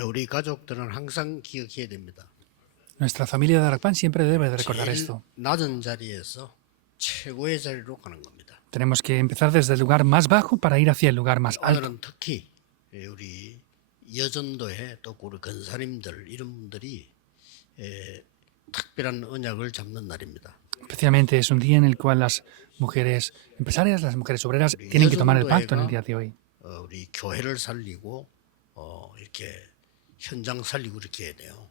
우리 가족들은 항상 기억해야 됩니다. Nuestra familia de Arakpan siempre debe de recordar 제일 esto. 낮은 자리에서 최고의 자리로 가는 겁니다. Tenemos que empezar desde el lugar más bajo para ir hacia el lugar más alto. 오늘은 특히 우리 여전도회 또 우리 권사님들 이런 분들이 특별한 언약을 잡는 날입니다. Especialmente es un día en el cual las mujeres empresarias, las mujeres obreras, tienen que tomar el pacto en el día de hoy. 우리 교회를 살리고 이렇게 현장 살리고 이렇게 해야 돼요.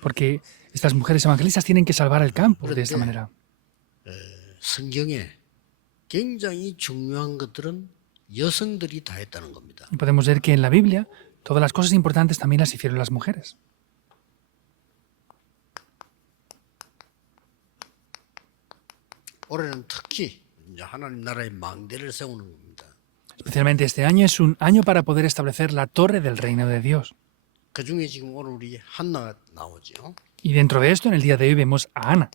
Porque estas mujeres evangelistas tienen que salvar el campo de esta manera. 성경에 굉장히 중요한 것들은 여성들이 다 했다는 겁니다. Y podemos ver que en la Biblia todas las cosas importantes también las hicieron las mujeres. 올해는 특히 이제 하나님 나라의 망대를 세우는 겁니다. Especialmente este año es un año para poder establecer la torre del reino de Dios. 그 중에 지금 오늘 우리 한나가 나오죠. Y dentro de esto, en el día de hoy, vemos a Ana.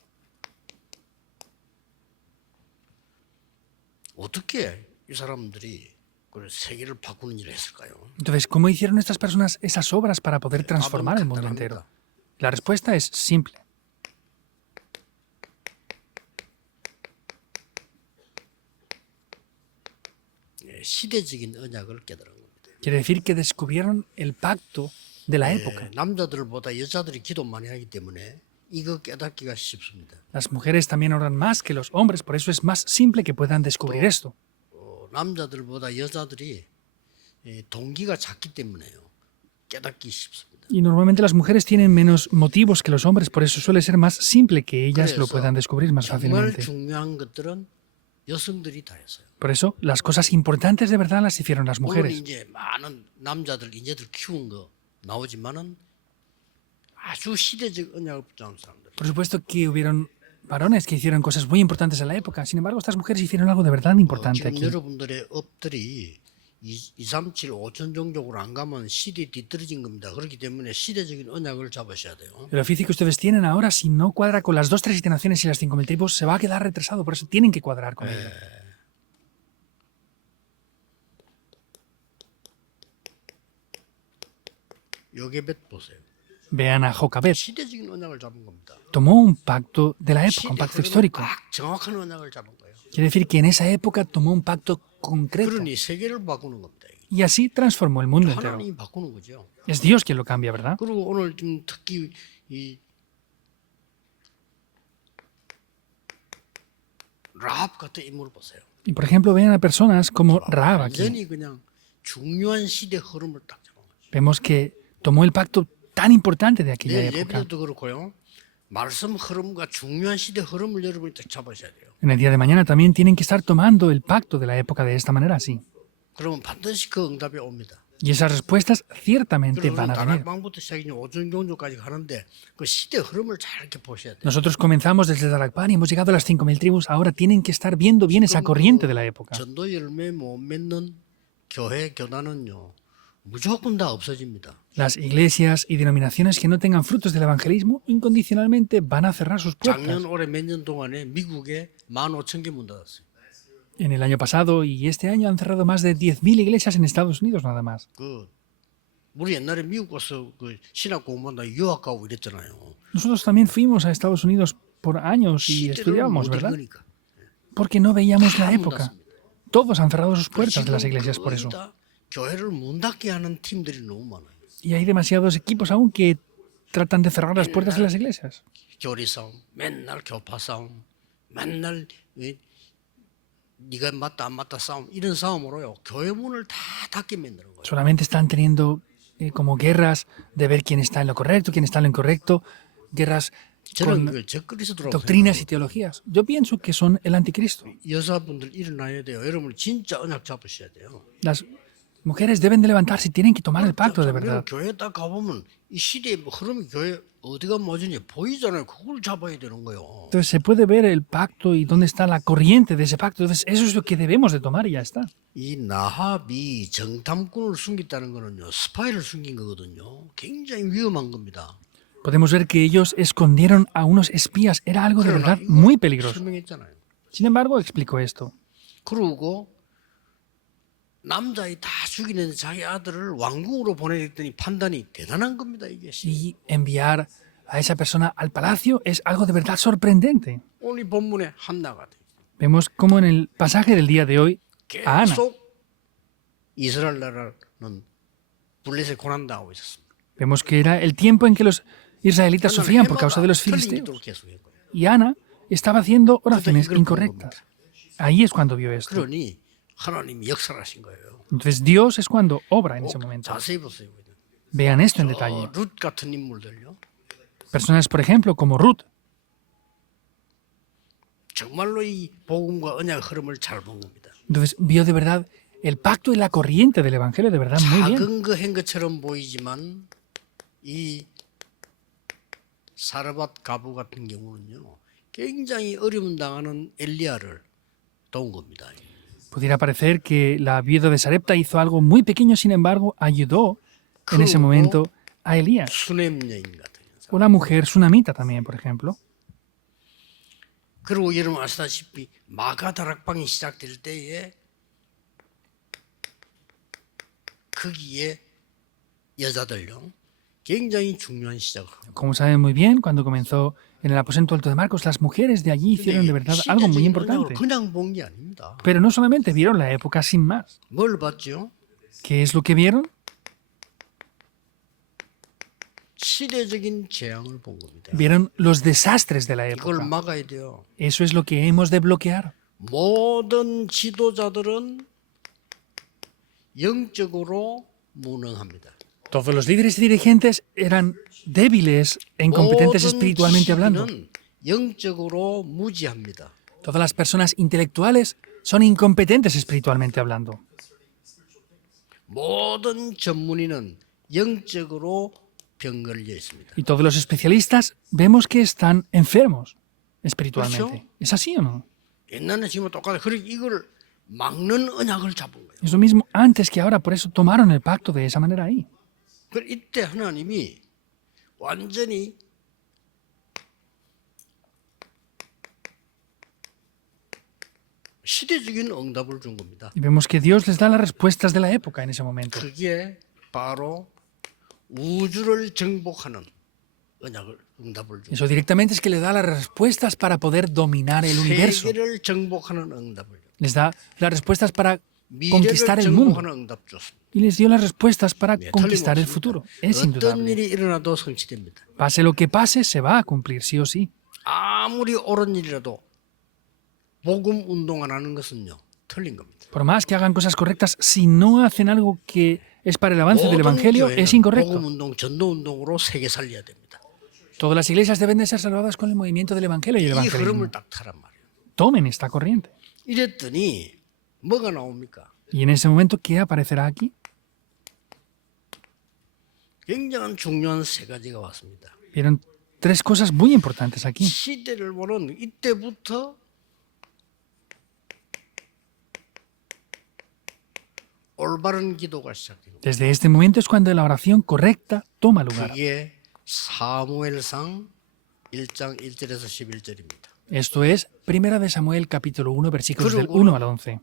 어떻게 이 사람들이 그 세계를 바꾸는 일을 했을까요? Entonces, ¿cómo hicieron estas personas esas obras para poder transformar el mundo entero? La respuesta es simple. 시대적인 언약을 깨달은 겁니다. Quiere decir que descubrieron el pacto de la época. 남자들보다 여자들이 기도 많이 하기 때문에 이거 깨닫기가 쉽습니다. Las mujeres también oran más que los hombres, por eso es más simple que puedan descubrir esto. 남자들보다 여자들이 동기가 작기 때문에요. 깨닫기 쉽습니다. Y normalmente las mujeres tienen menos motivos que los hombres, por eso suele ser más simple que ellas lo puedan descubrir más 정말 fácilmente. 중요한 것들은 여성들이 다 했어요. Por eso, las cosas importantes de verdad las hicieron las 물론 mujeres. 이제 많은 남자들 인재들 키운 거 나오지만은 아주 시대적 언약을 붙잡은 사람들. Por supuesto que hubieron varones que hicieron cosas muy importantes en la época. Sin embargo, estas mujeres hicieron algo de verdad importante 지금 aquí. 여러분들의 업들이 2, 3, 7, 5천 종족으로 안 가면 시대에 뒤떨어진 겁니다. 그렇기 때문에 시대적인 언약을 잡으셔야 돼요. El oficio que ustedes tienen ahora, si no cuadra con las 2, 3 naciones y las 5.000 tribus, se va a quedar retrasado. Por eso tienen que cuadrar con ello. 요게벳 보세요. Vean a Jocabed. 시대적인 언약을 잡은 겁니다. Tomó un pacto de la época, un 시대 pacto 흐름을 histórico. 딱 정확한 언약을 잡은 거예요. Quiere decir que en esa época tomó un pacto concreto. 그러니 세계를 바꾸는 겁니다. Y así transformó el mundo entero. 하나님이 바꾸는 거죠. Es Dios quien lo cambia, ¿verdad? 그리고 오늘 좀 특히 이 라합 같은 인물을 보세요. Y por ejemplo, vean a personas como Rahab aquí. 완전히 그냥 중요한 시대 흐름을 딱 잡은 거죠. Vemos que tomó el pacto tan importante de aquella 내일 época. 예배도 그렇고요. 말씀 흐름과 중요한 시대 흐름을 여러분이 딱 잡으셔야 돼요. En el día de mañana también tienen que estar tomando el pacto de la época de esta manera, así. 그러면 반드시 그 응답이 옵니다. Y esas respuestas ciertamente 그리고 van a venir. 다락방부터 시작이 오전경조까지 가는데 그 시대 흐름을 잘 이렇게 보셔야 돼요. Nosotros comenzamos desde Darakpan y hemos llegado a las 5.000 tribus. Ahora tienen que estar viendo bien esa corriente de la época. 전도 열매 못 맺는 교회 교단은요 무조건 다 없어집니다. Las iglesias y denominaciones que no tengan frutos del evangelismo incondicionalmente van a cerrar sus puertas. 작년 올해 몇 년 동안에 미국에 15,000개 문 닫았어요. En el año pasado y este año han cerrado más de 10.000 iglesias en Estados Unidos nada más. 우리 옛날에 미국 가서 그 신학 공부한다 유학 가고 이랬잖아요. Nosotros también fuimos a Estados Unidos por años y 시대를 estudiábamos, 못 ¿verdad? 읽으니까. Porque no veíamos la 다 época. 문 닫습니다. Todos han cerrado sus puertas de las 지금 iglesias por 거의 eso. 다 교회를 문 닫게 하는 팀들이 너무 많아요. Y hay demasiados equipos aún que tratan de cerrar las puertas de las iglesias. 교리 싸움, 맨날 교파 싸움, 맨날 네가 맞다 안 맞다 싸움 이런 싸움으로요 교회 문을 다 닫게 만드는 거예요. Solamente están teniendo como guerras de ver quién está en lo correcto, quién está en lo incorrecto, guerras 저는 con 그걸 적그리스도라고 doctrinas y 생각해요. teologías. Yo pienso que son el anticristo. 여자분들 일어나야 돼요. 여러분 진짜 언약 잡으셔야 돼요. Las mujeres deben de levantarse y tienen que tomar el pacto de verdad. 교회 딱 가보면 이 시대의 흐름이 교회 어디가 뭐든지 보이잖아요. 그걸 잡아야 되는 거예요. Entonces se puede ver el pacto y dónde está la corriente de ese pacto. Entonces eso es lo que debemos de tomar y ya está. 이 나합이 정탐꾼을 숨겼다는 거는요, 스파이를 숨긴 거거든요. 굉장히 위험한 겁니다. Podemos ver que ellos escondieron a unos espías. Era algo de verdad muy peligroso. 설명했잖아요. Sin embargo, explico esto. 그러고 남자이 다 죽이는 자기 아들을 왕궁으로 보내랬더니 판단이 대단한 겁니다. 이게 Y enviar a esa persona al palacio es algo de verdad sorprendente. 오늘 본문에 한나가 돼. Vemos cómo en el pasaje del día de hoy, a Ana, 계속 이스라엘 나라는 블레셋 고난당하고 있었습니다. vemos que era el tiempo en que los israelitas sufrían por causa de los 틀린 filisteos. 기도를 계속 한 거예요. Y Ana estaba haciendo oraciones 이걸 본 incorrectas. Ahí es cuando vio esto. 그러니 하나님이 역사하신 거예요. Entonces Dios es cuando obra en ese momento. 자세히 보세요. Vean esto en detalle. 룻 같은 인물들요. Personas, por ejemplo, como Ruth, 정말로 이 복음과 언약 흐름을 잘 본 겁니다. entonces vio de verdad el pacto y la corriente del Evangelio de verdad muy bien. 작은 거 한 것처럼 보이지만 이 사르밧 가부 같은 경우는요. 굉장히 어려움 당하는 엘리야를 도운 겁니다. Pudiera parecer que la viuda de Sarepta hizo algo muy pequeño, sin embargo, ayudó en ese momento a Elías. 수넴 여인 같은 사람. O la mujer sunamita también, por ejemplo. 그리고 여러분 아시다시피 마가 다락방이 시작될 때에 거기에 여자들요. 굉장히 중요한 시작을 합니다. Como saben muy bien, cuando comenzó en el aposento alto de Marcos, las mujeres de allí hicieron de verdad algo muy importante. 그냥 본 게 아닙니다. Pero no solamente vieron la época sin más. 뭘 봤죠? ¿Qué es lo que vieron? 시대적인 재앙을 본 겁니다. Vieron los desastres de la 이걸 época. 막아야 돼요. Eso es lo que hemos de bloquear. 모든 지도자들은 영적으로 무능합니다. Todos los líderes y dirigentes eran débiles e incompetentes espiritualmente hablando. 지식인은 영적으로 무지합니다. Todas las personas intelectuales son incompetentes espiritualmente hablando. 모든 전문의는 영적으로 병 걸려 있습니다. Y todos los especialistas vemos que están enfermos espiritualmente. 그렇죠? ¿Es así o no? 옛날에 지금 똑같아. 그러니까 이걸 막는 언약을 잡은 거예요. Es lo mismo antes que ahora, por eso tomaron el pacto de esa manera ahí. 그 이때 하나님이 완전히 시대적인 응답을 준 겁니다. Y vemos que Dios les da las respuestas de la época en ese momento. 그게 바로 우주를 정복하는 언약을 응답을 준. Eso directamente es que le da las respuestas para poder dominar el universo. 세계를 정복하는 응답을 준. Les da las respuestas para 미래를 conquistar el mundo. 정복하는 응답 줬습니다. Y les dio las respuestas para 네, conquistar el 틀림없습니다. futuro. Es 어떤 indudable. 일이 일어나도 성취됩니다. Pase lo que pase, se va a cumplir sí o sí. 아무리 옳은 일이라도 복음 운동 안 하는 것은요 틀린 겁니다. Por más que hagan cosas correctas, si no hacen algo que es para el avance del 모든 Evangelio, es 교회는 incorrecto. 복음 운동, 전도 운동으로 세계 살려야 됩니다. Todas las iglesias deben de ser salvadas con el movimiento del Evangelio y el 이 evangelismo. 흐름을 딱 타란 말이에요. Tomen esta corriente. 이랬더니 뭐가 나옵니까? Y en ese momento, ¿qué aparecerá aquí? 굉장한 중요한 세 가지가 왔습니다. Vieron tres cosas muy importantes aquí. 시대를 보는 이때부터 올바른 기도가 시작됩니다. Desde este momento es cuando la oración correcta toma lugar. 그게 사무엘상 1장 1절에서 11절입니다. Esto es Primera de Samuel capítulo 1 versículos del 1 al 11.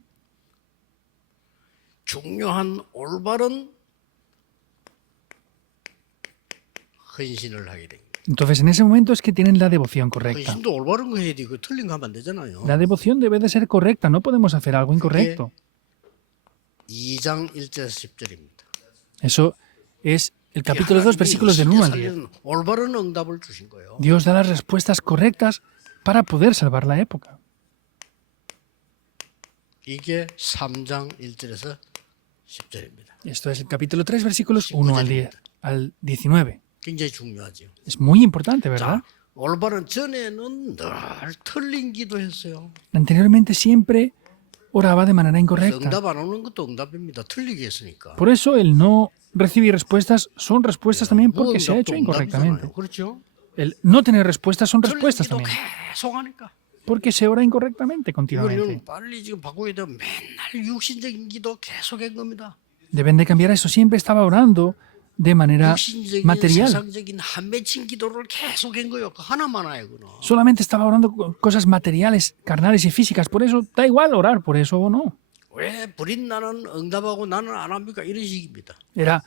중요한 올바른 헌신을 하게 됩니다. Entonces en ese momento es que tienen la devoción correcta. 헌신도 올바른 거 해야 되고 틀린 거 하면 안 되잖아요. La devoción debe de ser correcta, no podemos hacer algo incorrecto. 2장 1절에서 10절입니다. Eso es el capítulo 2 versículos del 1 al 10. 올바른 응답을 주신 거예요. Dios da las respuestas correctas para poder salvar la época. 이게 3장 1절에서 10절입니다. Esto es el capítulo 3 versículos 1 al 10, al 19. 굉장히 중요하죠. Es muy importante, ¿verdad? 자, 올바른 전에는 늘 틀린 기도했어요. Anteriormente siempre oraba de manera incorrecta. 응답 안 오는 것도 응답입니다. 틀리게 했으니까. Por eso el no recibir respuestas son respuestas también porque se ha hecho incorrectamente. 응답이잖아요. 그렇죠? El no tener respuestas son 틀린 respuestas 기도 también 계속 하니까. porque se ora incorrectamente continuamente. 이거는 빨리 지금 바꾸게 되면 맨날 육신적인 기도 계속 한 겁니다. Deben de cambiar eso. Siempre estaba orando de manera 육신적인 material. 세상적인 한 맺힌 기도를 계속 한 거예요. 그 하나만 하구나. Solamente estaba orando cosas materiales, carnales y físicas. Por eso da igual orar por eso o no. 왜 불인 나는 응답하고 나는 안 합니까? 이런 식입니다. Era,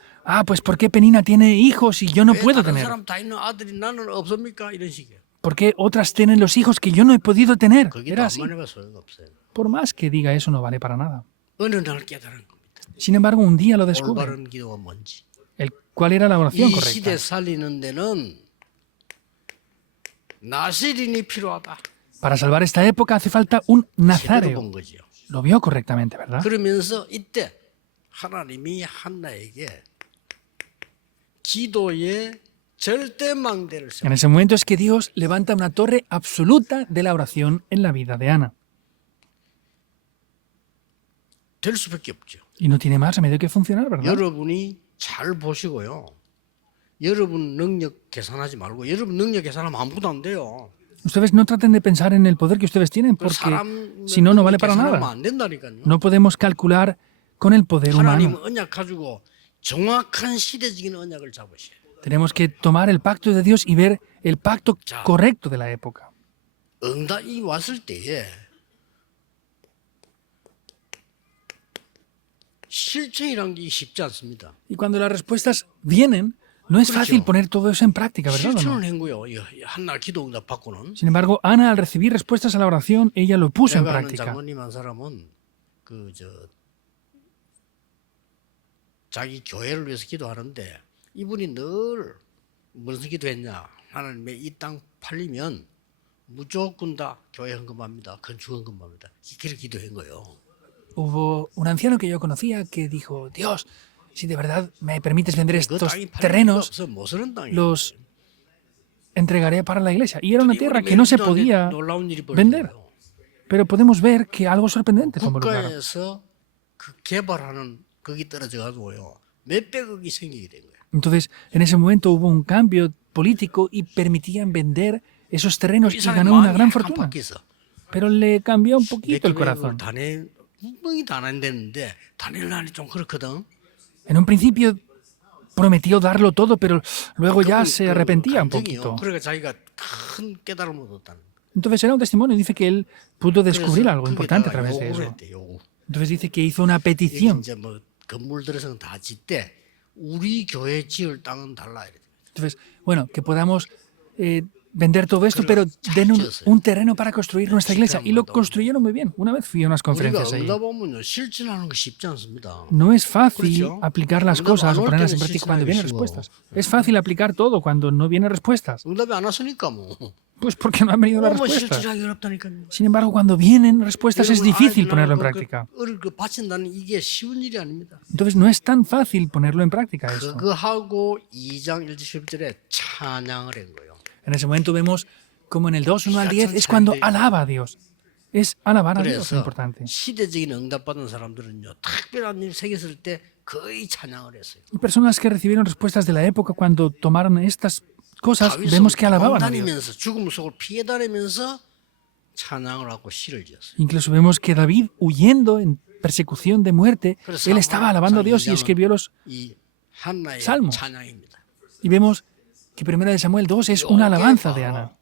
pues ¿por qué Penina tiene hijos y yo no 왜 puedo 다른 tener? 사람 다 있는 아들이 나는 없습니까? 이런 식이에요. ¿Por qué otras tienen los hijos que yo no he podido tener? 거기도 Era 안 así. 만해봐 소용가 없어요. Por más que diga eso, no vale para nada. 어느 날 깨달은 겁니다. Sin embargo, un día lo descubre. 올바른 기도가 뭔지. ¿Cuál era la oración 이 correcta? 시대 살리는 데는 나시린이 필요하다. Para salvar esta época hace falta un 제대로 nazareo. 본 거죠. Lo vio correctamente, ¿verdad? 그러면서 이때 하나님이 한나에게 기도의 절대망대를 세워. En ese momento es que Dios levanta una torre absoluta de la oración en la vida de Ana. 될 수밖에 없죠. Y no tiene más remedio que funcionar, ¿verdad? 여러분이 잘 보시고요. 여러분 능력 계산하지 말고 여러분 능력 계산하면 아무것도 안 돼요. Ustedes no traten de pensar en el poder que ustedes tienen, 그 porque 사람 si no, no vale 능력 para 계산하면 nada. 안 된다니까요. No podemos calcular con el poder 하나님 humano. 언약 가지고 정확한 시대적인 언약을 잡으셔야 돼요. Tenemos que tomar el pacto de Dios y ver el pacto correcto de la época. 응답이 왔을 때에 실천이란 게 쉽지 않습니다. Y cuando las respuestas vienen, no es fácil poner todo eso en práctica, ¿verdad o no? 실천을 한 거예요. 이 한날 기도 응답 받고는. Sin embargo, Ana, al recibir respuestas a la oración, ella lo puso en 내가 아는 práctica. 장모님 한 사람은 자기 교회를 위해서 기도하는데 이분이 늘 무슨 기도했냐? 하나님의 이 땅 팔리면 무조건 다 교회 헌금합니다. 건축 헌금합니다. 그렇게 기도한 거예요. Hubo un anciano que yo conocía que dijo, Dios, si de verdad me permites vender 그 estos 땅이 팔릴 terrenos, 없어 못 쓰는 땅이에요. los entregaré para la iglesia. Y era una tierra que no se podía 놀라운 일이 vender. 벌어져요. Pero podemos ver que algo sorprendente tomó lugar. 국가에서 그 개발하는 거기 떨어져 가지고요. 몇백억이 생기게 된 거예요. Entonces, en ese momento hubo un cambio político y permitían vender esos terrenos 이 y 사람이 ganó una 마음이 gran 한 fortuna. 바퀴서 Pero le cambió un poquito el 내 corazón. 단에 분명히 다 안 됐는데 단일 날이 좀 그렇거든. En un principio prometió darlo todo, pero luego ya se arrepentía un 감정이요. poquito. 그러니까 자기가 큰 깨달음을 얻었다는. Entonces era un testimonio, dice que él pudo descubrir 그래서 algo importante a 거기다가 través de 요구를 eso. 했대, 요구. Entonces dice que hizo una 여기 petición. 이제 뭐 건물 들어서 다 짓대 우리 교회 지을 땅은 달라 이래. Entonces, bueno, que podamos vender todo esto, pero den un terreno para construir nuestra iglesia. Y lo construyeron muy bien. Una vez fui a unas 우리가 conferencias ahí. 응답 오면요 실천하는 거 쉽지 않습니다. No es fácil 그렇죠. aplicar las 응답 cosas 안 o 올 ponerlas en 때는 práctica cuando 실천하기 vienen 쉬워. respuestas. Es fácil aplicar todo cuando no vienen respuestas. 응답이 안 왔으니까 뭐. Pues porque no han venido las 뭐 respuestas. 실천하기 어렵다니까요. Sin embargo, cuando vienen respuestas es 여러분, difícil 아이들하고 ponerlo en 그 práctica. 그 바친다는 이게 쉬운 일이 아닙니다. Entonces no es tan fácil ponerlo en práctica esto. 그거 하고 2장 1절 10절에 찬양을 한 거예요. En ese momento vemos como en el 2, 1 al 10 es cuando alaba a Dios. Es alabar a Dios lo 그래서 importante. 시대적인 응답받은 사람들은요 특별한 일 생겼을 때 거의 찬양을 했어요. Y personas que recibieron respuestas de la época cuando tomaron estas cosas, vemos que alababan a Dios. 다니면서 죽음 속을 피해 다니면서 찬양을 하고 시를 지었어요. Incluso vemos que David, huyendo en persecución de muerte, él estaba alabando a Dios y escribió los... 이 한나의 Salmos. 찬양입니다. Y vemos que 1 Samuel 2 es una alabanza de Ana.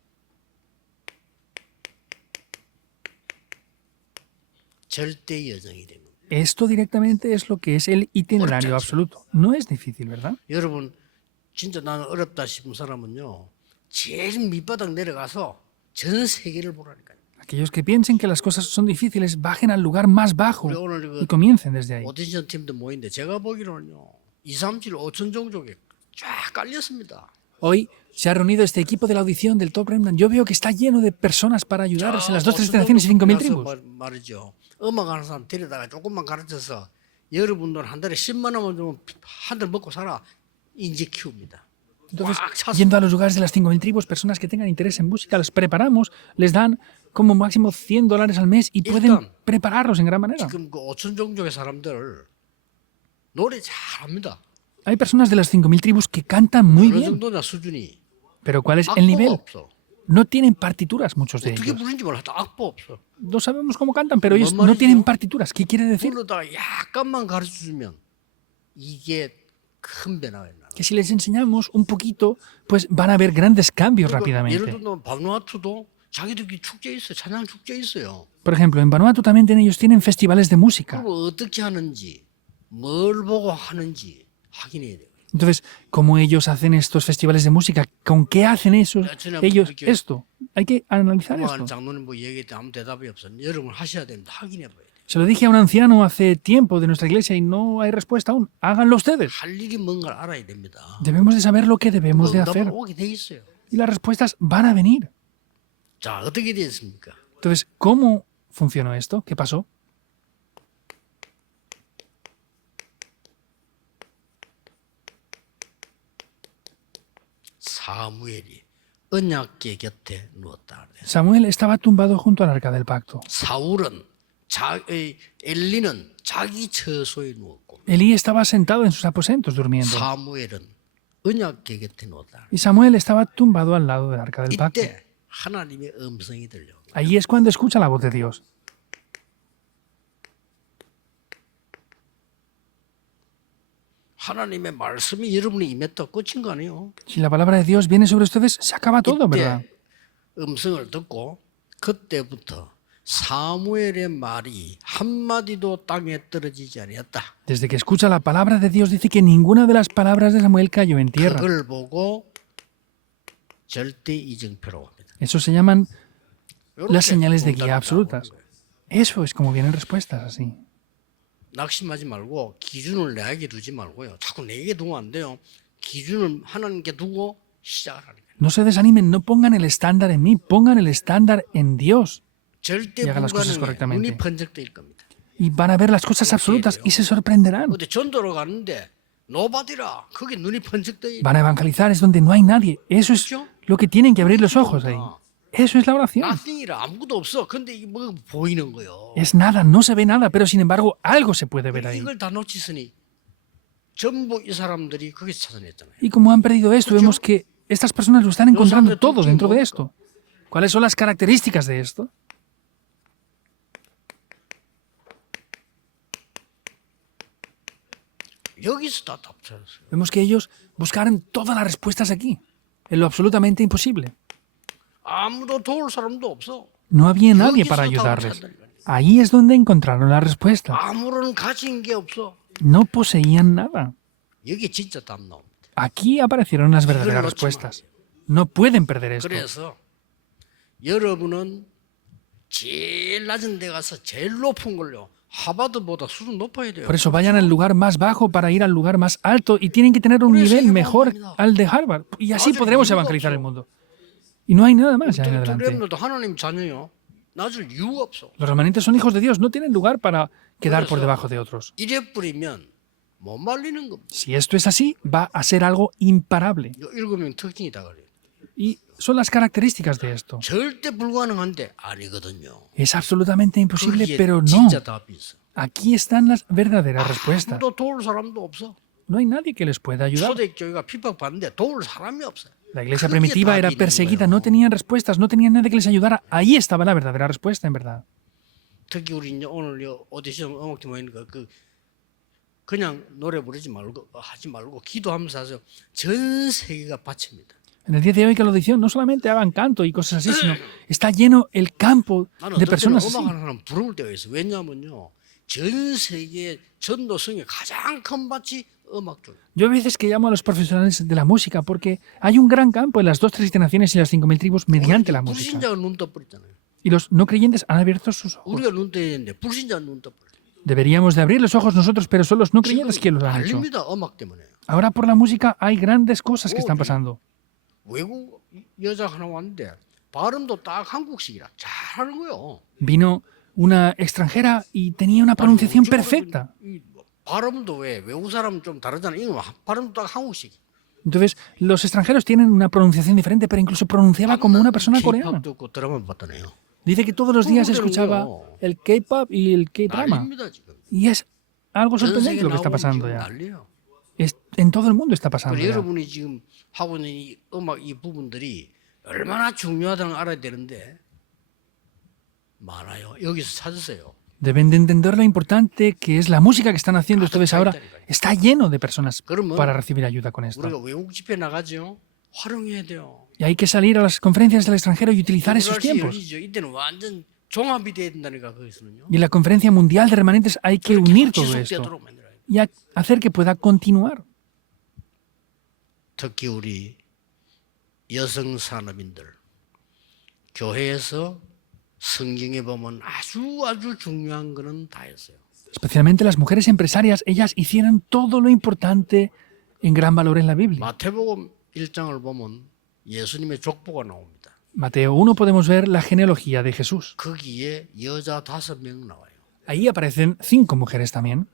절대 여정이 됩니다. Esto directamente es lo que es el itinerario absoluto. No es difícil, ¿verdad? 여러분 진짜 나는 어렵다 싶은 사람은요 제일 밑바닥 내려가서 전 세계를 보라니까요. Aquellos que piensen que las cosas son difíciles, bajen al lugar más bajo 우리 오늘 y comiencen desde ahí. 오디션 팀도 모인데 제가 보기로는요 2, 3, 7, 5천 종족에 쫙 깔렸습니다. Hoy se ha reunido este equipo de la audición del Top Remnant. Yo veo que está lleno de personas para ayudaros en las 2, 3 generaciones y 5.000 tribus. 말이죠. 음악 하는 사람 데려다가 조금만 가르쳐서 여러분들 한 달에 10만 원만 주면 한 달 먹고 살아 인재 키웁니다. Entonces, 꽉 찼습니다. yendo a los lugares de las 5.000 tribus, personas que tengan interés en música, los preparamos, les dan como máximo $100 al mes y pueden prepararlos en gran manera. 지금 그 5천 종족의 사람들 노래 잘합니다. Hay personas de las 5.000 tribus que cantan muy 어느 bien, 정도냐 수준이. pero ¿cuál es el 악보가 nivel? 없어. No tienen partituras muchos de 어떻게 ellos. 부르는지 몰라. 악보 없어. No sabemos cómo cantan, pero ellos ¿Cómo no 말이죠? tienen partituras. ¿Qué quiere decir? 불러다가 약간만 가르쳐주면 이게 큰 변화가 나요. Que si les enseñamos un poquito, pues van a haber grandes cambios 예를 rápidamente. 들면 바누아투도 자기들끼리 축제 있어요. 찬양 축제 있어요. Por ejemplo, en Vanuatu también ellos tienen festivales de música. 그리고 어떻게 하는지, 뭘 보고 하는지 확인해야 돼요. Entonces, ¿cómo ellos hacen estos festivales de música? ¿Con qué hacen ellos esto? Hay que analizar 그동안 esto. 장로님 뭐 얘기했더니 아무 대답이 없어. 여러분 하셔야 됩니다. 확인해 봐야 돼요. Se lo dije a un anciano hace tiempo de nuestra iglesia y no hay respuesta aún. Háganlo ustedes. 할 일이 뭔가를 알아야 됩니다. Debemos de saber lo que debemos de 응답은 hacer. 오게 돼 있어요. Y las respuestas van a venir. 자, 어떻게 됐습니까? Entonces, ¿cómo funcionó esto? ¿Qué pasó? 사무엘이 언약궤 곁에 누웠다. 그래요. Samuel estaba tumbado junto al arca del pacto. 사울은 엘리는 자기 처소에 누웠고 Elí estaba sentado en sus aposentos durmiendo. 사무엘은 언약궤 곁에 누웠다. Y Samuel estaba tumbado al lado del arca del pacto. 이때 하나님의 음성이 들려. Allí es cuando escucha la voz de Dios. 하나님의 말씀이 여러분이 임했다 끝인 거 아니에요? Si la palabra de Dios viene sobre ustedes, se acaba todo, ¿verdad? 이때 음성을 듣고 그때부터 사무엘의 말이 한마디도 땅에 떨어지지 아니었다. Desde que escucha la palabra de Dios, dice que ninguna de las palabras de Samuel cayó en tierra. 그걸 보고 절대 이정표라고 합니다. Eso se llaman 요렇게 las señales de 응답이 guía 나오는 absolutas. 거예요. Eso es como vienen respuestas así. 낙심하지 말고 기준을 내게 두지 말고요. 자꾸 내게 두면 안 돼요. 기준을 하나님께 두고 시작하라는 거예요. No se desanimen, no pongan el estándar en mí, pongan el estándar en Dios. 절대 Y haga las cosas 불가능해. correctamente. 눈이 번쩍뜨일 겁니다. Y van a ver las cosas absolutas y se sorprenderán. 근데 전도로 가는데 노바디라. 그게 눈이 번쩍뜨일. Van a evangelizar, es donde no hay nadie. Eso es lo que tienen que abrir los ojos ahí. Eso es la oración. nothing이라 아무것도 없어. 근데 이게 뭐 보이는 거요. Es nada, no se ve nada, pero sin embargo algo se puede ver ahí. 이걸 다 놓치으니 전부 이 사람들이 거기서 찾아냈잖아요. Y como han perdido esto, vemos que estas personas lo están encontrando todo dentro de esto. ¿Cuáles son las características de esto? 여기서 다 답 찾았어요. Vemos que ellos buscaron todas las respuestas aquí, en lo absolutamente imposible. 아무도 도울 사람도 없어. No había nadie para ayudarles. Ahí es donde encontraron la respuesta. 아무런 가진 게 없어. No poseían nada. 여기 진짜 답 나옵니다. Aquí aparecieron las verdaderas respuestas. No pueden perder esto. 그래서 여러분은 제일 낮은 데 가서 제일 높은 걸요. 하버드보다 수준 높아야 돼요. Por eso vayan al lugar más bajo para ir al lugar más alto y tienen que tener un nivel mejor al de Harvard. Y así podremos evangelizar el mundo. Y no hay nada más en adelante. 렘너도 하나님 자녀요. 낮을 이유가 없어. Los remanentes son hijos de Dios, no tienen lugar para quedar por debajo de otros. 이래 뿌리면 못 말리는 겁니다. Si esto es así, va a ser algo imparable. 요 읽으면 특징이다 그래요. Y son las características de esto. 절대 불가능한데 아니거든요. Es absolutamente imposible, 거기에 pero no. 진짜 답이 있어. Aquí están las verdaderas respuestas. 아무도 도울 사람도 없어. No hay nadie que les pueda ayudar. 초대교회가 핍박받는데 도울 사람이 없어요. La iglesia 그게 primitiva 답이 era 있는 perseguida, 거예요. no tenían respuestas, no tenían nadie que les ayudara. Ahí estaba la verdadera respuesta, en verdad. 특히 우리 이제 오늘 오디션 음악팀 모이니까 그냥 노래 부르지 말고 하지 말고 기도하면서 하세요. 전 세계가 밭입니다. En el día de hoy que la audición no solamente hagan canto y cosas así, sino está lleno el campo 나는 de 어떤 때는 personas así. 음악하는 사람 부러울 때가 있어. 왜냐하면요, 전 세계 전도성의 가장 큰 밭이 음악 쪽. Yo a veces que llamo a los profesionales de la música porque hay un gran campo en las 2 3 naciones y las 5.000 tribus mediante la música. 불신자가 눈 떠버리잖아요. Y los no creyentes han abierto sus ojos. 우리가 눈 떠야 되는데 불신자가 눈 떠버려. Deberíamos de abrir los ojos nosotros, pero son los no creyentes quienes lo han hecho. 알립니다. 음악 때문에. Ahora por la música hay grandes cosas que están pasando. 외국 여자 하나 왔는데 발음도 딱 한국식이라 잘하는 거요. Vino una extranjera y tenía una pronunciación perfecta. 이 발음도 왜 외국 사람은 좀 다르잖아요. 이거 발음도 딱 한국식. Entonces, los extranjeros tienen una pronunciación diferente, pero incluso pronunciaba como una persona coreana. K-pop 듣고 드라마 봤다네요. Dice que todos los días escuchaba el K-pop y el K-drama. 난립니다 지금. Y es algo 전 sorprendente 세계 lo que está 나오면 pasando 지금 ya. 난리예요. En todo el mundo está pasando 그리고 ya. 여러분이 지금 하고 있는 이 음악 이 부분들이 얼마나 중요하다는 걸 알아야 되는데 많아요. 여기서 찾으세요. Deben de entender lo importante que es la música que están haciendo ustedes ahora. Está lleno de personas para recibir ayuda con esto. 우리가 외국 집회 나가죠. 활용해야 돼요. Y hay que salir a las conferencias del extranjero y utilizar esos 그것이 tiempos. 열리죠. 이때는 완전 종합이 돼야 된다니까 거기서는요. Y en la conferencia mundial de remanentes hay que unir todo esto 지속되도록 만들어야 돼요. y hacer que pueda continuar. 특히 우리 여성 산업인들 교회에서 성경에 보면 아주 중요한 거는 다 했어요. Especialmente las mujeres empresarias, ellas hicieron todo lo importante en gran valor en la Biblia. 마태복음 1장을 보면 예수님의 족보가 나옵니다. Mateo 1 podemos ver la genealogía de Jesús. 거기에 여자 5명 나와요. Ahí aparecen 5 mujeres también,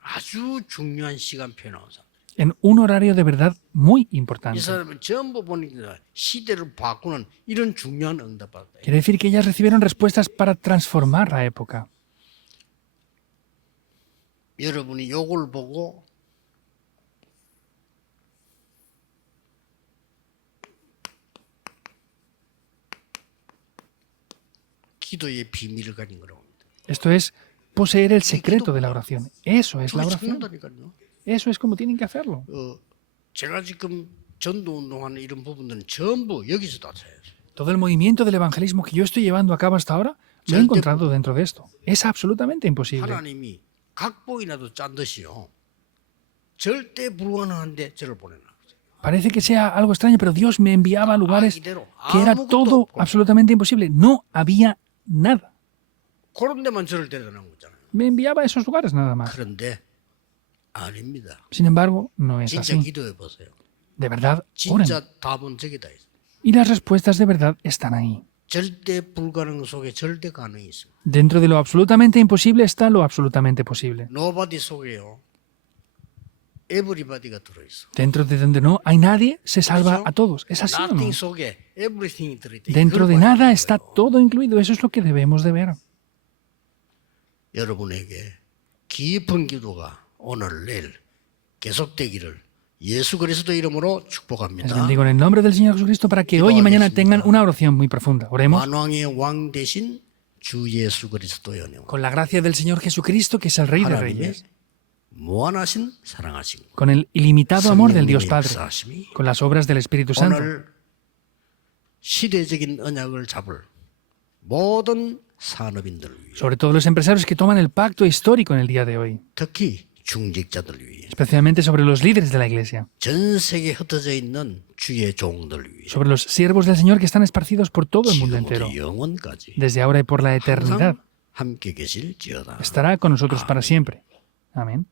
아주 중요한 시간표에 나온 사람. en un horario de verdad muy 이 importante. 사람은 전부 보니까 시대를 바꾸는 이런 중요한 응답받았다. Quiere decir que ellas recibieron respuestas para transformar la época. 여러분이 요걸 보고 기도의 비밀을 가진 거라고 합니다. Esto es poseer el secreto de la oración. Eso es la 저게 oración. 찾는다니까요. Eso es como tienen que hacerlo. 제가 지금 전도 운동하는 이런 부분들은 전부 여기서 다 찾아요. Todo el movimiento del evangelismo que yo estoy llevando a cabo hasta ahora lo he encontrado dentro de esto. Es absolutamente imposible. 하나님이 각보이라도 짠 듯이요. 절대 불가능한데 저를 보내나. Parece que sea algo extraño, pero Dios me enviaba a lugares 이대로 que era 아무것도 todo 없고 absolutamente imposible. No había nada. 그런 데만 저를 데려다는 거잖아요. Me enviaba a esos lugares nada más. 그런데 아닙니다. Sin embargo, no es 진짜 así. 기도해 보세요. De verdad, oren. 진짜 답은 저기다 있어요. Y las respuestas de verdad están ahí. 절대 불가능 속에 절대 가능이 있어요. Dentro de lo absolutamente imposible está lo absolutamente posible. 노바디 속에요. 에브리바디가 들어있어. Dentro de donde no hay nadie, se salva a todos. ¿Es así o no? Nothing 속에 everything이 들어있다. Dentro de 이걸 nada 봐야 está 돼요. todo incluido. Eso es lo que debemos de ver. 여러분에게 깊은 기도가 오늘 내일 계속되기를 예수 그리스도 이름으로 Les 축복합니다. bendigo en el nombre del Señor Jesucristo para que hoy y mañana tengan una oración muy profunda. Oremos 만왕의 왕 대신 주 예수 그리스도의 은혜와 con la gracia del Señor Jesucristo, que es el Rey de 하나님의 Reyes, 무한하신 사랑하심 con el ilimitado amor del Dios Padre, 역사하심이 con las obras del Espíritu Santo, 오늘 시대적인 언약을 잡을 모든 산업인들을 위해 sobre todo los empresarios que toman el pacto histórico en el día de hoy, 특히 중직자들 위해 especialmente sobre los líderes de la Iglesia, 전 세계에 흩어져 있는 주의 종들 위해 sobre los siervos del Señor que están esparcidos por todo el mundo entero, 지금부터 영원까지 desde ahora y por la eternidad. 항상 함께 계실지어다. Estará con nosotros para siempre. Amén.